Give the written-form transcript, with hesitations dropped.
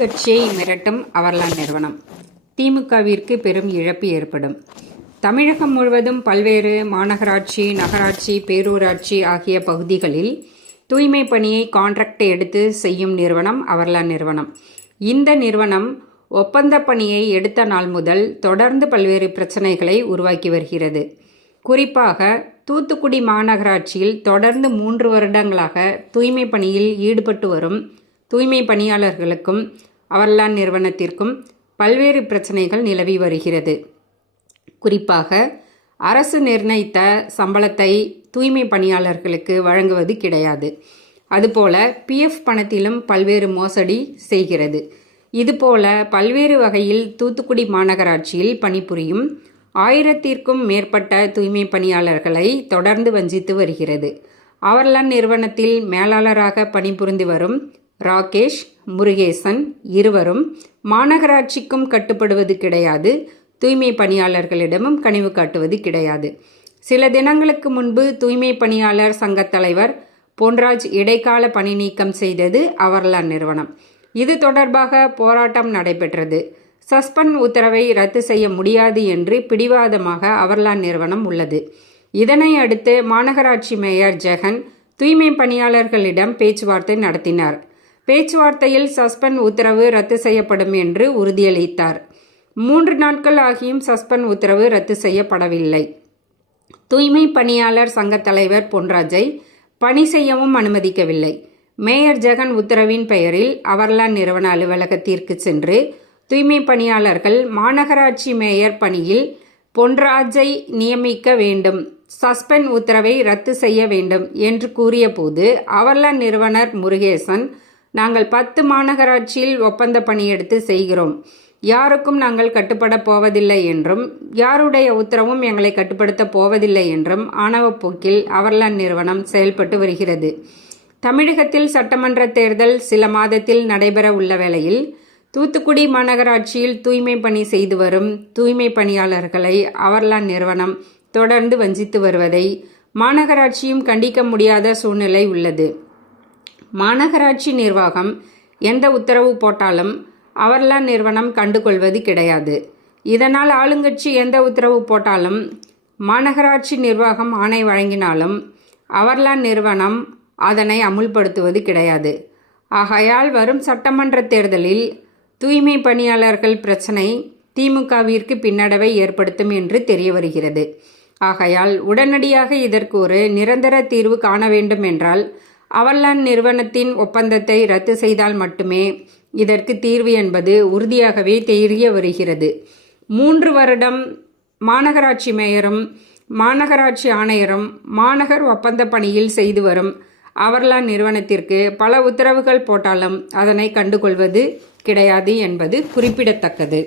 ஆளுங்கட்சியை மிரட்டும் அவர்லான் நிறுவனம். திமுகவிற்கு பெரும் இழப்பு ஏற்படும். தமிழகம் முழுவதும் பல்வேறு மாநகராட்சி, நகராட்சி, பேரூராட்சி ஆகிய பகுதிகளில் தூய்மை பணியை கான்ட்ராக்ட் எடுத்து செய்யும் நிறுவனம் அவர்லான் நிறுவனம். இந்த நிறுவனம் ஒப்பந்த பணியை எடுத்த நாள் முதல் தொடர்ந்து பல்வேறு பிரச்சனைகளை உருவாக்கி வருகிறது. குறிப்பாக தூத்துக்குடி மாநகராட்சியில் தொடர்ந்து 3 வருடங்களாக தூய்மை பணியில் ஈடுபட்டு வரும் தூய்மை பணியாளர்களுக்கும் அவர்லான் நிறுவனத்திற்கும் பல்வேறு பிரச்சனைகள் நிலவி வருகிறது. குறிப்பாக அரசு நிர்ணயித்த சம்பளத்தை தூய்மை பணியாளர்களுக்கு வழங்குவது கிடையாது. அதுபோல PF பணத்திலும் பல்வேறு மோசடி செய்கிறது. இதுபோல பல்வேறு வகையில் தூத்துக்குடி மாநகராட்சியில் பணிபுரியும் 1000த்திற்கும் மேற்பட்ட தூய்மை பணியாளர்களை தொடர்ந்து வஞ்சித்து வருகிறது. அவர்லான் நிறுவனத்தில் மேலாளராக பணிபுரிந்து வரும் ராகேஷ், முருகேசன் இருவரும் மாநகராட்சிக்கும் கட்டுப்படுவது கிடையாது, தூய்மை பணியாளர்களிடமும் கனிவு காட்டுவது கிடையாது. சில தினங்களுக்கு முன்பு தூய்மை பணியாளர் சங்க தலைவர் பொன்ராஜ் இடைக்கால பணி நீக்கம் செய்தது அவர்லான் நிறுவனம். இது தொடர்பாக போராட்டம் நடைபெற்றது. சஸ்பெண்ட் உத்தரவை ரத்து செய்ய முடியாது என்று பிடிவாதமாக அவர்லான் நிறுவனம் உள்ளது. இதனை அடுத்து மாநகராட்சி மேயர் ஜெகன் தூய்மை பணியாளர்களிடம் பேச்சுவார்த்தை நடத்தினார். பேச்சுவார்த்தையில் சஸ்பெண்ட் உத்தரவு ரத்து செய்யப்படும் என்று உறுதியளித்தார். 3 நாட்கள் ஆகியும் சஸ்பெண்ட் உத்தரவு ரத்து செய்யப்படவில்லை. தூய்மை பணியாளர் சங்க தலைவர் பொன்ராஜை பணி செய்யவும் அனுமதிக்கவில்லை. மேயர் ஜெகன் உத்தரவின் பெயரில் அவர்லான் நிறுவன அலுவலகத்திற்கு சென்று தூய்மை பணியாளர்கள் மாநகராட்சி மேயர் பணியில் பொன்ராஜை நியமிக்க வேண்டும், சஸ்பெண்ட் உத்தரவை ரத்து செய்ய வேண்டும் என்று கூறிய போது அவர்லான் நிறுவனர் முருகேசன், நாங்கள் 10 மாநகராட்சியில் ஒப்பந்த பணி எடுத்து செய்கிறோம், யாருக்கும் நாங்கள் கட்டுப்பட போவதில்லை என்றும் யாருடைய உத்தரவும் எங்களை கட்டுப்படுத்த போவதில்லை என்றும் ஆணவ போக்கில் அவர்லான் நிறுவனம் செயல்பட்டு வருகிறது. தமிழகத்தில் சட்டமன்ற தேர்தல் சில மாதத்தில் நடைபெற உள்ள வேளையில் தூத்துக்குடி மாநகராட்சியில் தூய்மை பணி செய்து வரும் தூய்மை பணியாளர்களை அவர்லான் நிறுவனம் தொடர்ந்து வஞ்சித்து வருவதை மாநகராட்சியும் கண்டிக்க முடியாத சூழ்நிலை உள்ளது. மாநகராட்சி நிர்வாகம் எந்த உத்தரவு போட்டாலும் அவர்லான் நிறுவனம் கண்டுகொள்வது கிடையாது. இதனால் ஆளுங்கட்சி எந்த உத்தரவு போட்டாலும் மாநகராட்சி நிர்வாகம் ஆணை வழங்கினாலும் அவர்லான் நிறுவனம் அதனை அமுல்படுத்துவது கிடையாது. ஆகையால் வரும் சட்டமன்ற தேர்தலில் தூய்மை பணியாளர்கள் பிரச்சனை திமுகவிற்கு பின்னடைவை ஏற்படுத்தும் என்று தெரிய வருகிறது. ஆகையால் உடனடியாக இதற்கு ஒரு நிரந்தர தீர்வு காண வேண்டும் என்றால் அவர்லான் நிறுவனத்தின் ஒப்பந்தத்தை ரத்து செய்தால் மட்டுமே இதற்கு தீர்வு என்பது உறுதியாகவே தெரிய வருகிறது. 3 வருடம் மாநகராட்சி மேயரும் மாநகராட்சி ஆணையரும் மாநகர் ஒப்பந்த பணியில் செய்து வரும் அவர்லான் நிறுவனத்திற்கு பல உத்தரவுகள் போட்டாலும் அதனை கண்டுகொள்வது கிடையாது என்பது குறிப்பிடத்தக்கது.